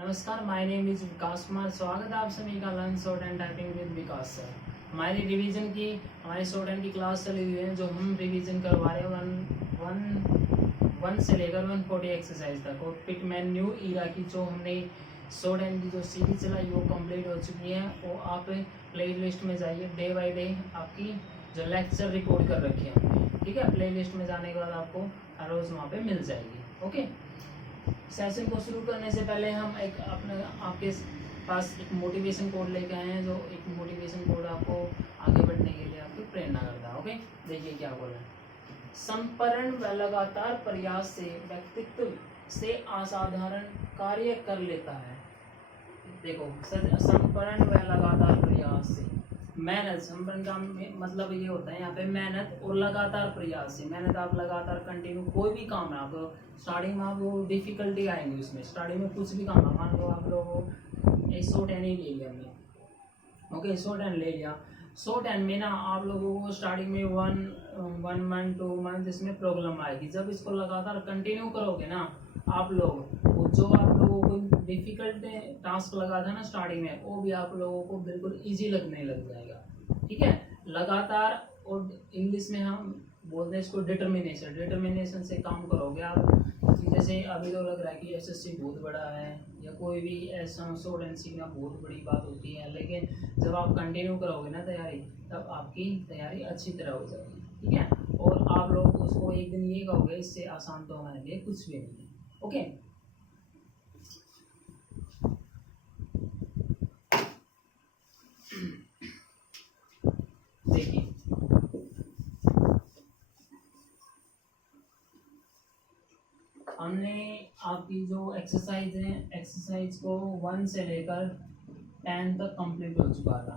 नमस्कार, my name is विकास कुमार। स्वागत है आप सभी का learn short and typing with Vikas sir. हमारी रिवीजन की हमारी शॉर्ट एंड की क्लास चली हुई है, जो हम रिवीजन करवा रहे हैं वन से लेकर 140 एक्सरसाइज तक। और पिटमैन न्यू ईरा की जो हमने शॉर्ट एंड की जो सीरीज चलाई वो कंप्लीट हो चुकी है। वो आप प्ले लिस्ट में जाइए, डे बाई डे आपकी जो लेक्चर रिकॉर्ड कर रखे हैं, ठीक है। प्ले लिस्ट में जाने के बाद आपको हर रोज़ वहाँ पे मिल जाएगी। ओके, सेशन को शुरू करने से पहले हम एक अपने आपके पास एक मोटिवेशन कोड लेके आए हैं, जो एक मोटिवेशन कोड आपको आगे बढ़ने के लिए आपकी प्रेरणा करता है। ओके, देखिए क्या बोल रहे हैं। संपरण व लगातार प्रयास से व्यक्तित्व से असाधारण कार्य कर लेता है। देखो, संपरण व लगातार प्रयास से, मेहनत, संपन्न का मतलब ये होता है यहाँ पे मेहनत और लगातार प्रयास से। मेहनत आप लगातार कंटिन्यू कोई भी काम है, आप स्टार्टिंग में आपको डिफिकल्टी आएंगी उसमें। स्टार्टिंग में कुछ भी काम है, मान लो आप लोगों एक शॉर्ट एंड ही ले लिया हमने। ओके, शॉर्ट एंड ले लिया। शॉर्ट एंड में ना आप लोगों को स्टार्टिंग में वन मंथ 2 मंथ इसमें प्रॉब्लम आएगी। जब इसको लगातार कंटिन्यू करोगे ना आप लोग, वो जो आप लोगों को डिफिकल्ट टास्क लगा था ना स्टार्टिंग में, वो भी आप लोगों को बिल्कुल इजी लगने लग जाएगा। ठीक है, लगातार। और इंग्लिश में हम बोलते हैं इसको डिटर्मिनेशन। डिटर्मिनेशन से काम करोगे आप। जैसे अभी तो लग रहा है कि एसएससी बहुत बड़ा है, या कोई भी ऐसा शॉर्ट एंड सीखना बहुत बड़ी बात होती है, लेकिन जब आप कंटिन्यू करोगे ना तैयारी, तब आपकी तैयारी अच्छी तरह हो जाएगी। ठीक है, और आप लोग उसको एक दिन ये कहोगे इससे आसान तो हमारे लिए कुछ भी नहीं है। ओके, देखिए हमने आपकी जो एक्सरसाइज है, एक्सरसाइज को 1 से लेकर 10 तक कंप्लीट हो चुका था।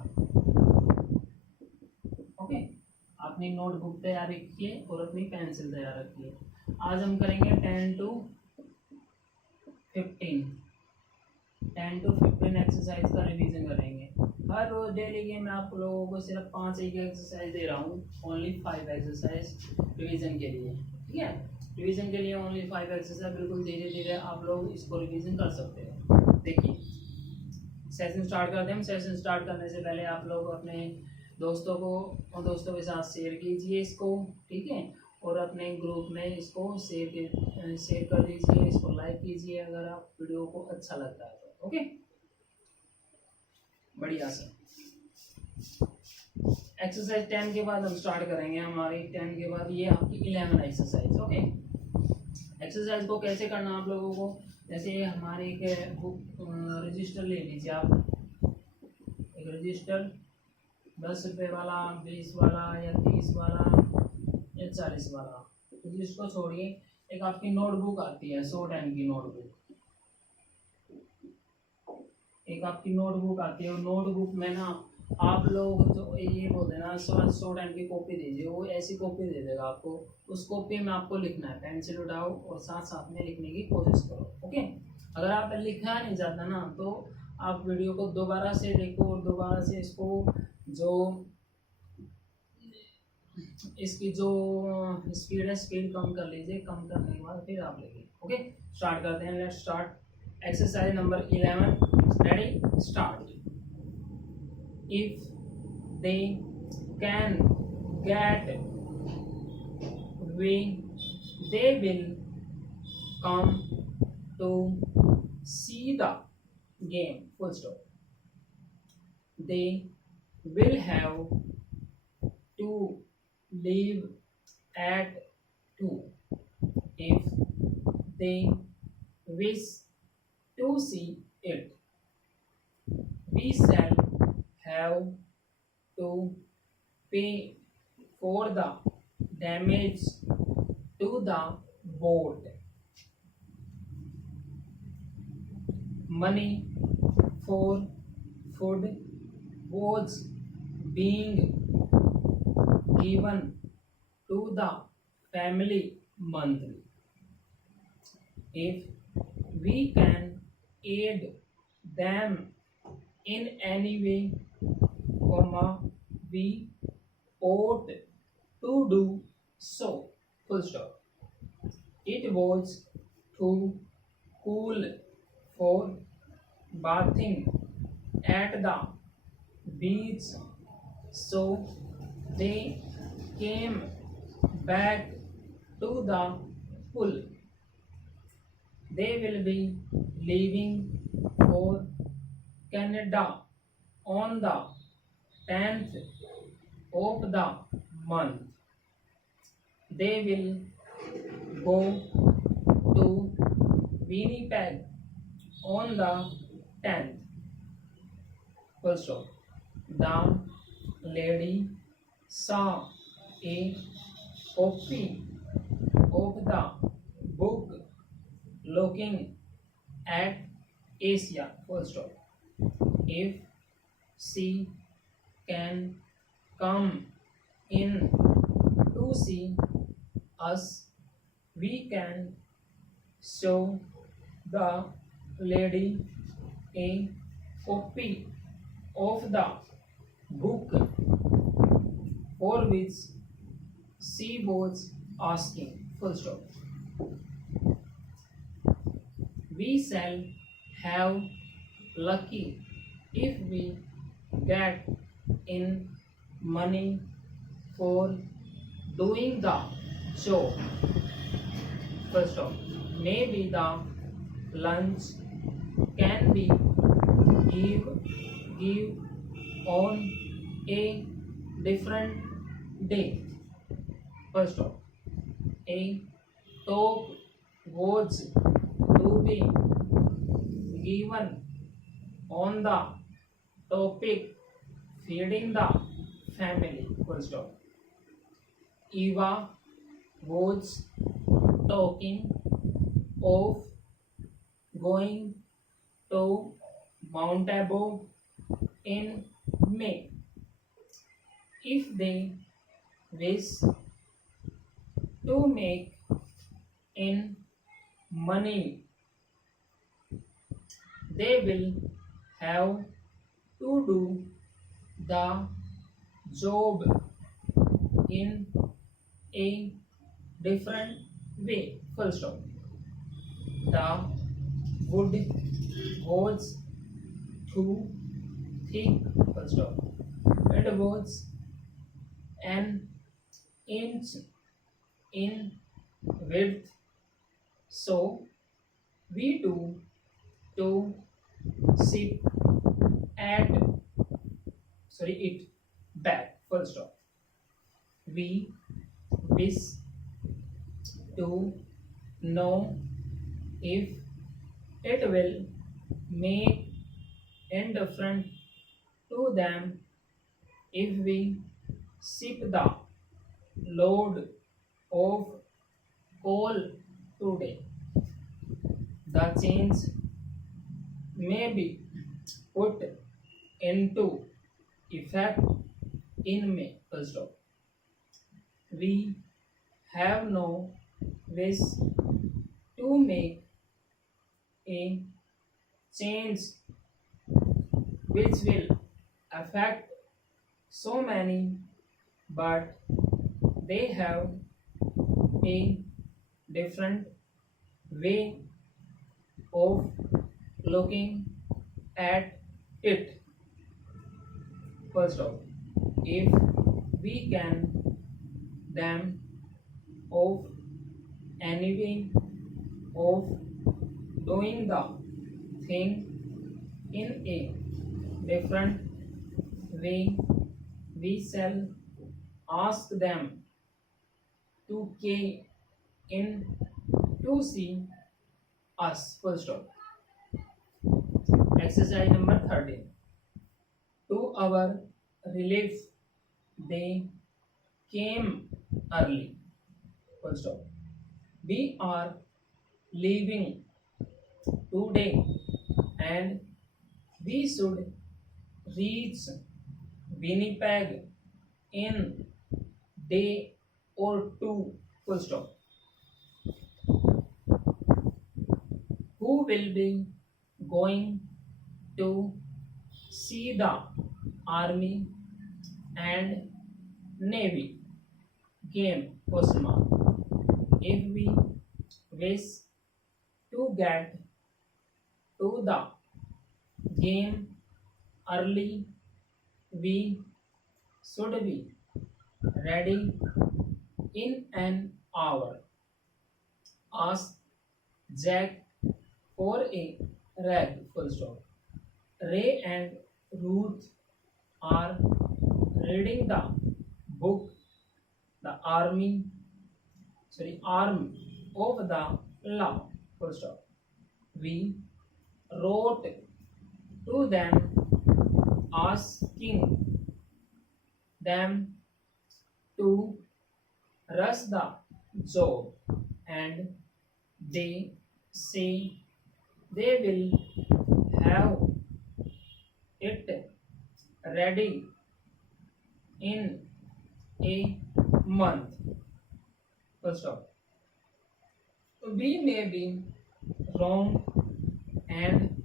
ओके, अपनी नोटबुक तैयार रखिए और अपनी पेंसिल तैयार रखिए। आज हम करेंगे 10 to 15 एक्सरसाइज का रिवीजन करेंगे। हर रोज डेली के मैं आप लोगों को सिर्फ 5 एक एक्सरसाइज दे रहा हूँ, ओनली 5 एक्सरसाइज रिवीजन के लिए। ठीक है, रिवीजन के लिए ओनली 5 एक्सरसाइज। बिल्कुल धीरे धीरे आप लोग इसको रिवीजन कर सकते हो। देखिए, सेशन स्टार्ट करते हैं। सेशन स्टार्ट करने से पहले आप लोग अपने दोस्तों के साथ शेयर कीजिए इसको, ठीक है। और अपने ग्रुप में इसको शेयर कर दीजिए, इसको लाइक कीजिए अगर आप वीडियो को अच्छा लगता है तो। ओके, बढ़िया सर। एक्सरसाइज 10 के बाद हम स्टार्ट करेंगे। हमारी 10 के बाद ये आपकी 11 एक्सरसाइज। ओके, एक्सरसाइज को कैसे करना आप लोगों को, जैसे हमारे एक बुक रजिस्टर ले लीजिए आप। एक रजिस्टर 10 रुपये वाला, 20 वाला, या 30 वाला, या 40 वाला। तो इसको छोड़िए, एक आपकी नोटबुक आती है, शॉर्ट एंड की नोटबुक। एक आपकी नोटबुक आती है, और नोटबुक में ना आप लोग जो ये बोलते हैं ना शॉर्ट एंड की कॉपी दीजिए, वो ऐसी कॉपी दे देगा आपको। उस कॉपी में आपको लिखना है, पेंसिल उठाओ और साथ साथ में लिखने की कोशिश करो। ओके, अगर आप लिखना नहीं चाहता ना, तो आप वीडियो को दोबारा से देखो और दोबारा से इसको इसकी जो स्पीड है, स्पीड कम कर लीजिए। कम करने के बाद फिर आप लिखिए। ओके, स्टार्ट करते हैं। Let's start exercise number 11। Ready, start. If they can get way, they will come to see the game. Full stop. They will have to leave at 2. If they wish to see it, we shall have to pay for the damage to the boat. Money for food was being given to the family monthly. If we can aid them in any way, we ought to do so. Full stop. It was too cool for bathing at the beach, so they came back to the pool. They will be leaving for Canada on the 10th of the month. They will go to Winnipeg on the 10th. Full stop. The lady saw a copy of the book looking at Asia. Full stop. If she can come in to see us, we can show the lady a copy of the book for which she was asking. Full stop. We shall have lucky if we get in money for doing the show. Full stop. Maybe the lunch can be give on a different day. Full stop. A talk was to be given on the topic feeding the family. Full stop. Eva was talking of going to Mount Abu in May. If they wish to make in money, they will have to do the job in a different way. Full stop. The wood was too thick. Full stop. It was an inch in width, so we do to ship at it back. Full stop. We wish to know if it will make indifferent to them if we ship the load of coal today. The change may be put into effect in May. Full stop. We have no wish to make a change which will affect so many, but they have a different way of looking at it. First off, if we can them of any way of doing the thing in a different way, we shall ask them to K in to see us. First off, exercise number 13. To our relief, they came early. Full stop. We are leaving today and we should reach Winnipeg in day or two. Full stop. Who will be going to see the army and navy game? Question mark. If we wish to get to the game early. We should be ready in an hour. Ask Jack for a rag. Full stop. Ray and Ruth are reading the book The Arm of the Law. Full stop. We wrote to them asking them to rush the job, and they say they will have it ready in a month. Full stop. We may be wrong, and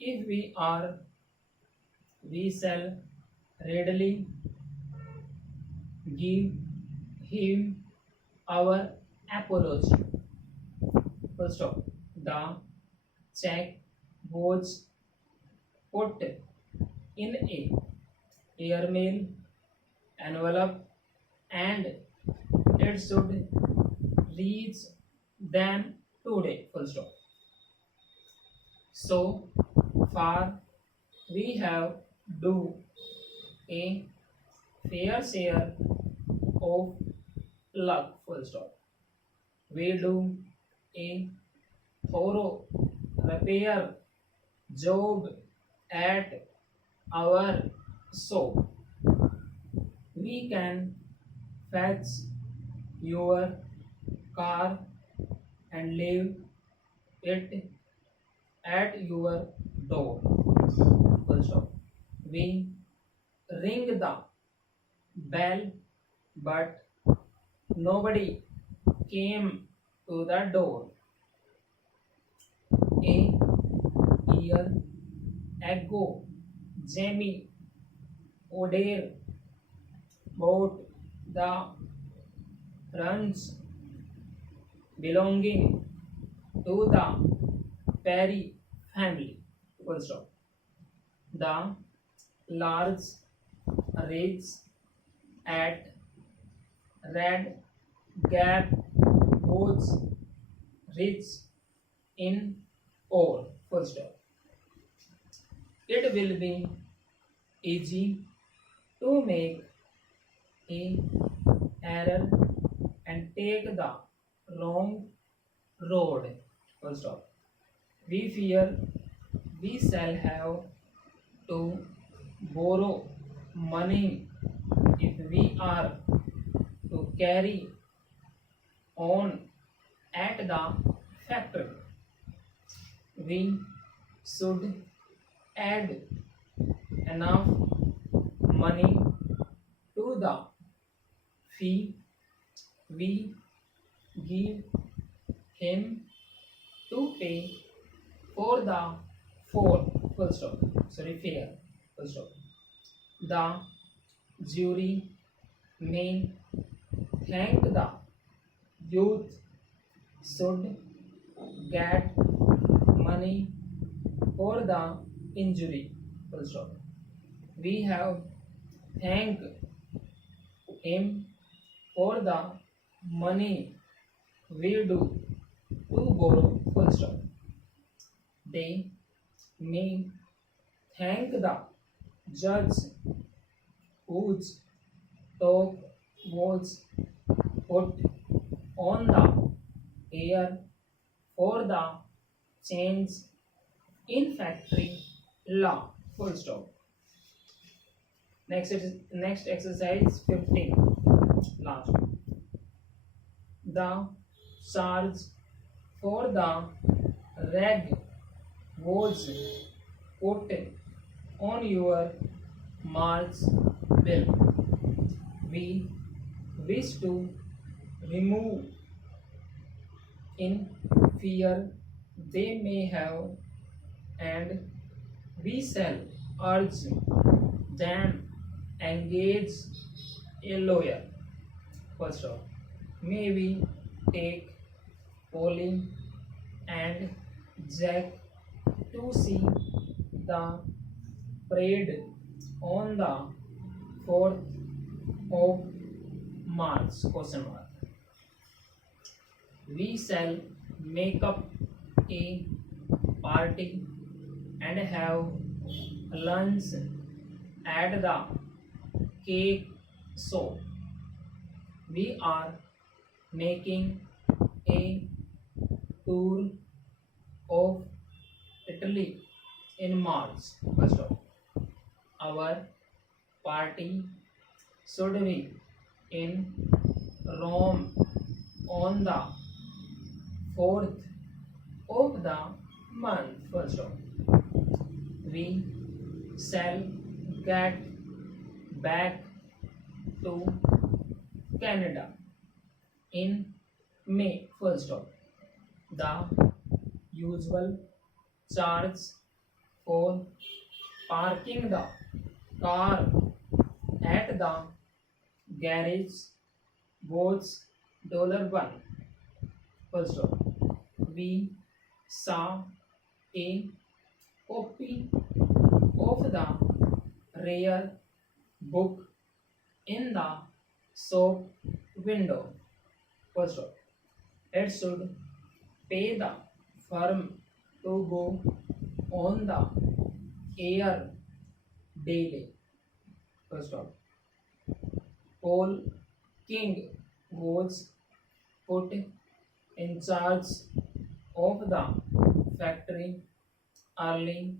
if we are, we shall readily give him our apology. Full stop. The check was put in a airmail envelope, and it should reach them today. Full stop. So far, we have do a fair share of luck. Full stop. We do a thorough repair job at our shop. We can fetch your car and leave it at your door. Full stop. We ring the bell, but nobody came to the door. A year ago, Jamie O'Dare bought the ranch belonging to the Perry family. Full stop. The large ridge at Red Gap was rich in ore. Full stop. It will be easy to make a error and take the wrong road. Full stop. We fear we shall have to borrow money if we are to carry on at the factory. We should add enough money to the fee we give him to pay for the fair. Full stop. The jury may thank the youth should get money for the injury. Full stop. We have thanked him for the money we do to borrow. Full stop. They may thank the judge whose talk was put on the air for the change in factory law. Full stop. Next exercise 15. Last. The charge for the rag was put on your March bill. We wish to remove in fear they may have, and we shall urge them engage a lawyer. First off, may we take Polly and Jack to see the parade on the 4th of March? Question mark. We shall make up a party and have lunch at the cake shop. We are making a tour of Italy in March. First of our party should be in Rome on the 4th of the month. First of we shall get back to Canada in May. First of the usual charge for parking the car at the garage was $1. First of we saw a copy of the rare book in the shop window. First of it should pay the firm to go on the air daily. First of Paul King was put in charge of the factory early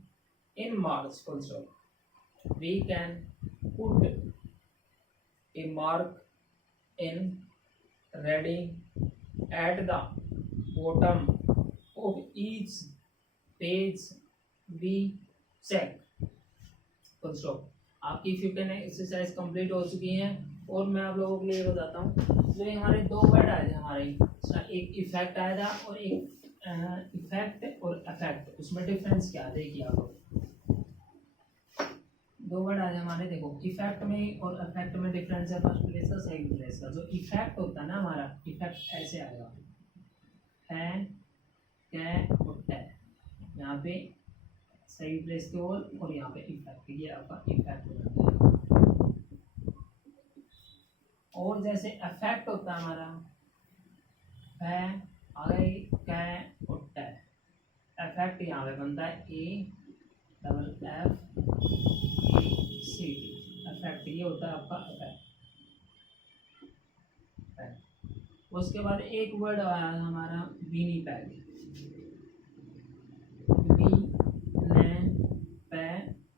in March. First of we can put a mark in ready at the bottom of each page we check. Full stop. आपकी 15 exercise complete हो चुकी हैं और मैं आप लोगों के लिए बताता हूँ। तो ये हमारे दो वर्ड आए थे हमारे, एक इफेक्ट आया था और एक इफेक्ट और अफेक्ट। उसमें डिफरेंस क्या देखिए आप लोग, दो वर्ड आए हमारे। देखो इफेक्ट में और अफेक्ट में डिफरेंस है फर्स्ट प्लेस का सेकंड प्लेस का। जो इफेक्ट होता है ना हमारा, इफेक्ट ऐसे आएगा है कै उठता है, यहाँ पे सही प्लेस के और यहाँ पे इफेक्ट, ये आपका इफेक्ट हो जाता है। और जैसे अफेक्ट होता है हमारा है आगे कै उठता है, अफेक्ट यहाँ पे बनता है AFFECT, अफेक्ट ये होता है आपका अफेक्ट। उसके बाद एक वर्ड आया हमारा विनीपेग,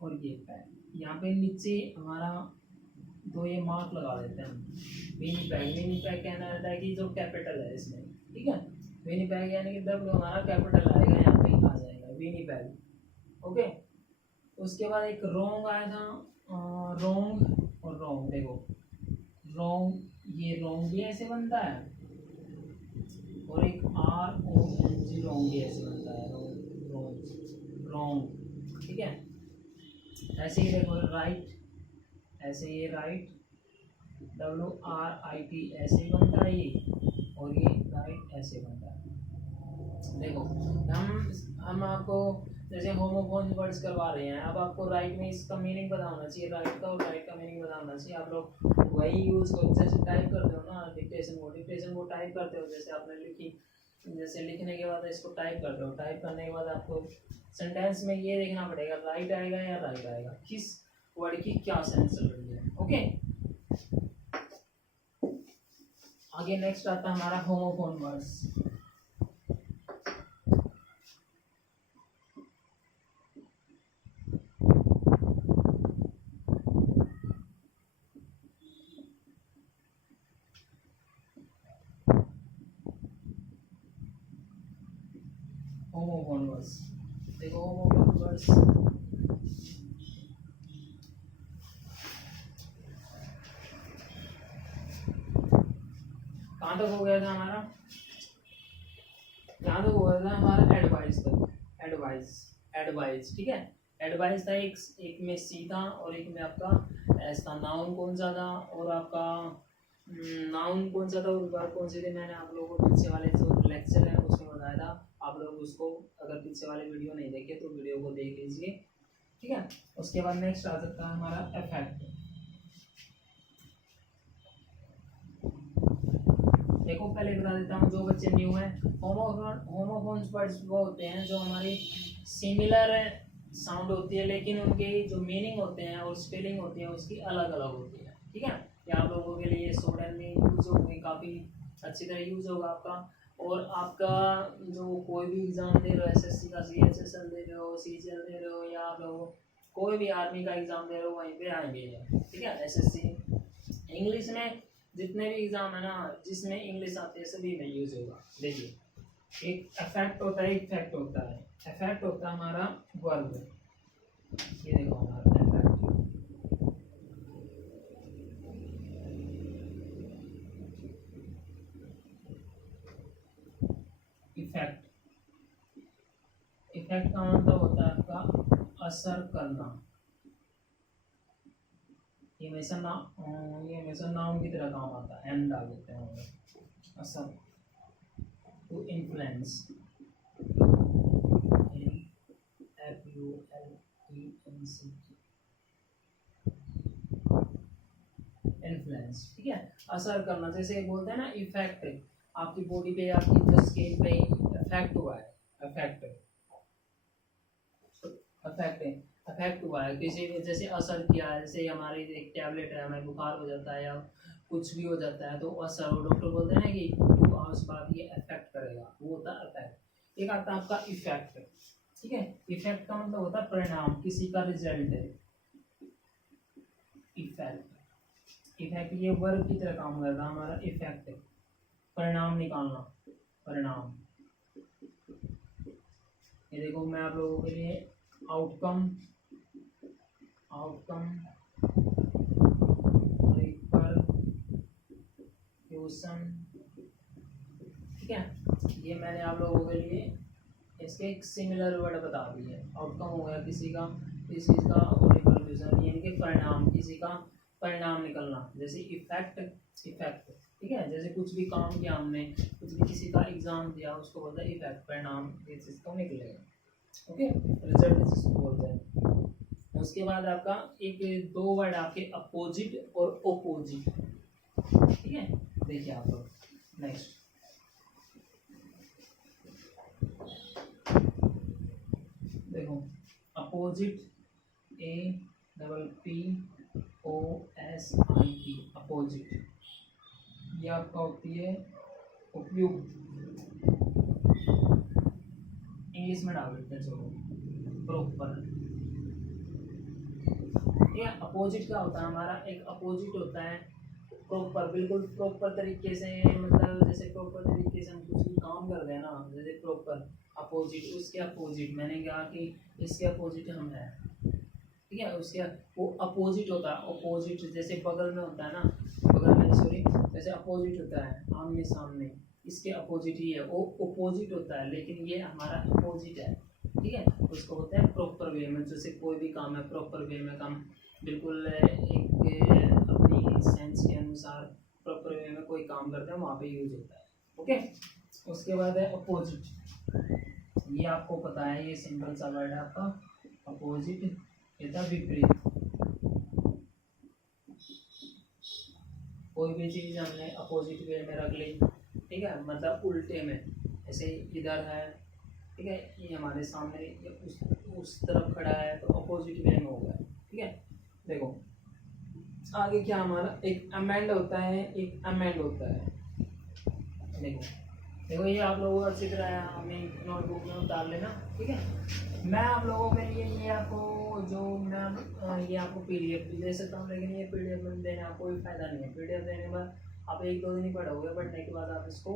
और ये पैग। यहाँ पे नीचे हमारा दो ये मार्क लगा देते हैं हम। विनीपेग, विनीपेग कहना रहता है कि जो कैपिटल है इसमें, ठीक है। विनीपेग यानी कि जब हमारा कैपिटल आएगा यहाँ पे आ जाएगा विनीपेग, ओके। उसके बाद एक रोंग आया था, रोंग और रोंग। देखो रोंग, ये रोंग भी ऐसे बनता है और एक RONG रोंग भी ऐसे बनता है, रोंग, ठीक है। ऐसे ही देखो राइट, ऐसे ये राइट WRIT ऐसे ही बनता है ये, और ये राइट ऐसे बनता है। देखो हम आपको जैसे होमोफोन वर्ड्स करवा रहे हैं, अब आपको राइट में इसका मीनिंग पता होना चाहिए, राइट का और राइट का मीनिंग पता होना चाहिए। आप लोग वही यूज़ करो, जैसे टाइप करते हो ना डिक्टेशन को टाइप करते हो, जैसे आपने लिखी, जैसे लिखने के बाद इसको टाइप करते हो, टाइप करने के बाद आपको सेंटेंस में ये देखना पड़ेगा राइट आएगा या राइट आएगा, किस वर्ड की क्या सेंस चल रही है, ओके। आगे नेक्स्ट आता है हमारा होमोफोन वर्ड्स। होमोफोन वर्ड्स, देखो होमोफोन वर्ड्स कहाँ तक हो गया था हमारा, यहाँ तक हो गया था हमारा एडवाइस तक, एडवाइस, ठीक है। एडवाइस था एक में सी था और एक में आपका एस था। नाउन कौन सा था और आपका नाउन कौन सा था और वर्ब कौन से थे, मैंने आप लोगों को पीछे वाले जो लेक्चर है उसमें बताया था। आप लोग उसको अगर पीछे वाले वीडियो नहीं देखे तो वीडियो को देख लीजिए, ठीक है। उसके बाद नेक्स्ट आ जाता है हमारा इफेक्ट। देखो पहले बता देता हूँ, जो बच्चे न्यू है, होमोफोन्स वर्ड्स वो होते हैं जो हमारी सिमिलर साउंड होती है लेकिन उनके जो मीनिंग होते हैं और स्पेलिंग होती है उसकी अलग अलग होती है। ठीक है, ये आप लोगों के लिए स्टूडेंट में यूज होगी, काफ़ी अच्छी तरह यूज होगा आपका। और आपका जो कोई भी एग्ज़ाम दे रहे हो, एसएससी का सीएचएसएल दे रहे हो, सीजीएल दे रहे हो, या आप लोग कोई भी आर्मी का एग्ज़ाम दे रहे हो, वहीं पे आएंगे ये। ठीक है, एसएससी इंग्लिश में जितने भी एग्ज़ाम है ना जिसमें इंग्लिश आती है सभी में यूज होगा। देखिए एक इफेक्ट होता है, इफेक्ट होता है। इफेक्ट होता है हमारा वर्ब, ये देखो हमारा इफेक्ट। इफेक्ट इफेक्ट का मतलब होता है आपका असर करना। ये हमेशा नाउन की तरह काम आता है, एन डाल देते हैं। असर, टू इन्फ्लुएंस, FULENC, इन्फ्लुएंस। ठीक है, असर करना। जैसे बोलते हैं ना इफेक्ट, आपकी बॉडी पे, आपकी जो स्किन पे इफेक्ट हुआ है, इफेक्ट इफेक्ट इफेक्ट हुआ है किसी ने, जैसे असर किया है। जैसे हमारी एक टैबलेट है, हमें बुखार हो जाता है या कुछ भी हो जाता है तो असर, और डॉक्टर बोलते हैं ना कि 2 आवर्स बाद ये इफेक्ट करेगा, वो होता है इफेक्ट। एक आता है आपका इफेक्ट। ठीक है, इफेक्ट का मतलब होता है परिणाम, किसी का रिजल्ट है इफेक्ट। इफेक्ट ये वर्ब की तरह काम करता है हमारा इफेक्ट, परिणाम निकालना, परिणाम। ये देखो मैं आप लोगों के लिए आउटकम, रिपरक्यूशन। ठीक है, ये मैंने आप लोगों के लिए इसके एक सिमिलर वर्ड बता दिए। आउटकम हो गया किसी का, इस चीज़ का, और रिपरक्यूशन यानी कि परिणाम, किसी का परिणाम निकलना। जैसे इफेक्ट, ठीक है, जैसे कुछ भी काम किया हमने, कुछ भी किसी का एग्जाम दिया, उसको बोलते हैं इफेक्ट, परिणाम इस चीज़ का निकलेगा। ओके, रिजल्ट जिसको बोलते हैं। उसके बाद आपका एक 2 वर्ड आपके अपोजिट और ओपोजिट। ठीक है, देखिए आप लोग नेक्स्ट, देखो अपोजिट, APPOSIT, अपोजिट। ये आपका होती है उपयुक्त, इंग्लिश में डाल देते हैं चलो, प्रॉपर। ये अपोजिट क्या होता है हमारा, एक अपोजिट होता है प्रॉपर, बिल्कुल प्रॉपर तरीके से, मतलब जैसे प्रॉपर तरीके से हम कुछ भी काम कर रहे हैं ना, जैसे प्रॉपर। अपोजिट, उसके अपोजिट, मैंने कहा कि इसके अपोजिट हम हैं। ठीक है, उसके वो अपोजिट होता है। अपोजिट जैसे बगल में होता है ना, बगल में सॉरी, जैसे अपोजिट होता है आमने सामने, इसके अपोजिट ही है, वो अपोजिट होता है, लेकिन ये हमारा अपोजिट है। ठीक है, उसको होता है प्रॉपर वे में। जैसे कोई भी काम है प्रॉपर वे में, काम बिल्कुल एक अपनी सेंस के अनुसार प्रॉपर वे में कोई काम करते हैं, वहाँ पे यूज होता है। ओके, उसके बाद है अपोजिट। ये आपको पता है, ये सिंपल सा वर्ड है आपका अपोजिट, ये था विपरीत। कोई भी चीज़ हमने अपोजिट वे में रख ली, ठीक है, मतलब उल्टे में, ऐसे इधर है, ठीक है, ये हमारे सामने, ये उस तरफ खड़ा है तो अपोजिट वे में होगा। ठीक है, देखो आगे क्या हमारा एक अमेंड होता है, एक अमेंड होता है। देखो ये आप लोगों को अच्छी तरह अपनी नोटबुक में उतार लेना। ठीक है, मैं आप लोगों के लिए ये आपको जो मैं ये आपको पीडीएफ भी दे सकता हूँ, लेकिन ये पीडीएफ में देने आपको कोई फायदा नहीं है। पीडीएफ देने के बाद आप 1-2 दिन ही पढ़ोगे, पढ़ने के बाद आप इसको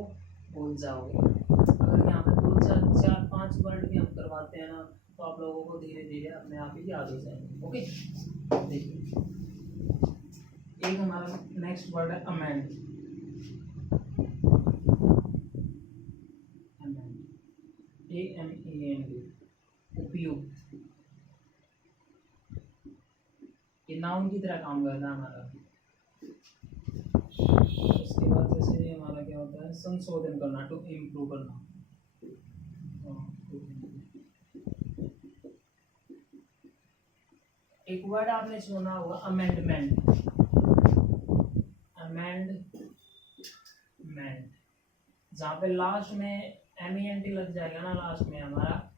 भूल जाओगे। अगर यहाँ पे 2-4-5 वर्ड भी हम करवाते हैं ना, तो आप लोगों को धीरे धीरे अपने आप ही याद हो जाएंगे। ओके, देखिए एक हमारा नेक्स्ट वर्ड है अमेंड। AMEND, उपयुक्त। ये नाउन की तरह काम करता है हमारा। उसके बाद जैसे हमारा क्या होता है, संशोधन करना, टू इम्प्रूव करना। एक वर्ड आपने सुना होगा अमेंडमेंट, अमेंडमेंट, जहाँ पे लास्ट में MENT लग जाएगा ना, लास्ट में हमारा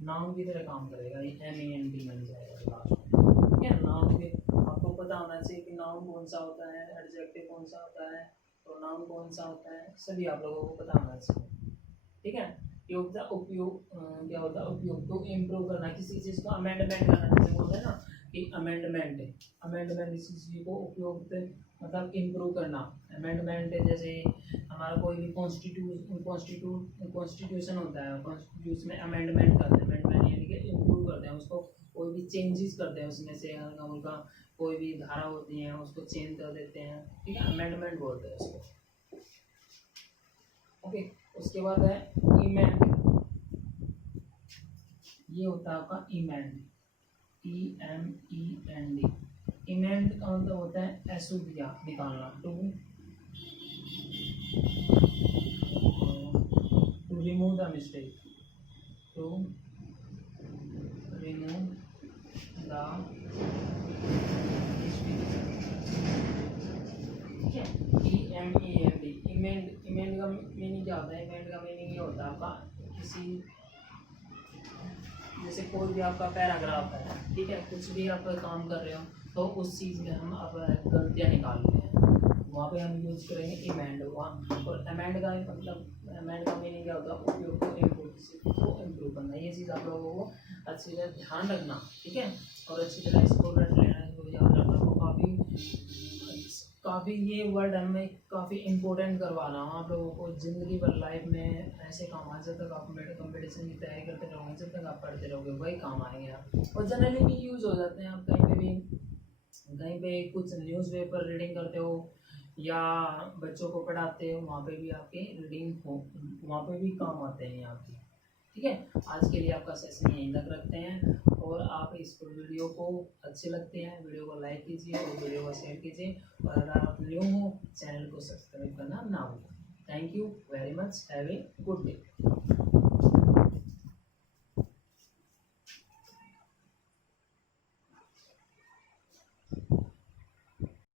नाउन की तरह काम करेगा, ये MENT बन जाएगा लास्ट में, ठीक है। नाउन के आपको पता होना चाहिए कि नाउन कौन सा होता है, एडजेक्टिव कौन सा होता है, प्रोनाउन कौन सा होता है, सभी आप लोगों को पता होना चाहिए, ठीक है। ये होता है उपयोग, क्या होता है उपयोग, तो इम्प्रूव करना किसी चीज़ को, अमेंडमेंट करना, जैसे बोलते हैं ना कि अमेंडमेंट है, अमेंडमेंट किसी चीज़ को उपयोग मतलब इम्प्रूव करना। अमेंडमेंट जैसे हमारा कोई भी कॉन्स्टिट्यूशन होता है, कॉन्स्टिट्यूशन में अमेंडमेंट करते हैं, अमेंडमेंट यानी कि इम्प्रूव करते हैं उसको, कोई भी चेंजेस करते हैं उसमें से, उनका कोई भी धारा होती है उसको चेंज कर देते हैं, ठीक है, अमेंडमेंट बोलते हैं उसको, ओके। उसके बाद है इमेंड, ये होता है आपका इमेंड, EMEND। इमेंड का मतलब होता है अशुद्धियाँ निकालना, to remove the mistake, to remove the mistake, ठीक है। EMEND, इमेंड, इमेंड का मीनिंग क्या होता है, इमेंड का मीनिंग ये होता है आपका किसी, जैसे कोई भी आपका पैराग्राफ है, ठीक है, कुछ भी आप काम कर रहे हो तो उस चीज़ में हम अब गलतियाँ निकाल रहे हैं, वहाँ पे हम यूज़ करेंगे इमेंड, वहाँ। और अमेंड का मतलब, अमेंड का मीनिंग क्या होता है, उपयोग को इम्प्रूव करना। ये चीज़ आप लोगों को अच्छी तरह ध्यान रखना, ठीक है, और अच्छी तरह इसको रट लेना, इसको याद रखना। तो काफ़ी ये वर्ड हमें काफ़ी इम्पोर्टेंट करवा रहा हूँ आप लोगों को, ज़िंदगी भर लाइफ में ऐसे काम आए, जब तक आप कंपटीशन की तैयारी करते रहोगे, जब तक आप पढ़ते रहोगे वही काम आएंगे आप, और जनरली भी यूज़ हो जाते हैं। आप कहीं पे कुछ न्यूज़पेपर रीडिंग करते हो या बच्चों को पढ़ाते हो, वहाँ पे भी आपके रीडिंग हो, वहाँ पे भी काम आते हैं आपके, ठीक है। आज के लिए आपका सेशन यहीं तक रखते हैं, और आप इस वीडियो को अच्छे लगते हैं, वीडियो को लाइक कीजिए और वीडियो को शेयर कीजिए, और अगर आप न्यू हो चैनल को सब्सक्राइब करना ना भूलें। Thank you very much, have a good day.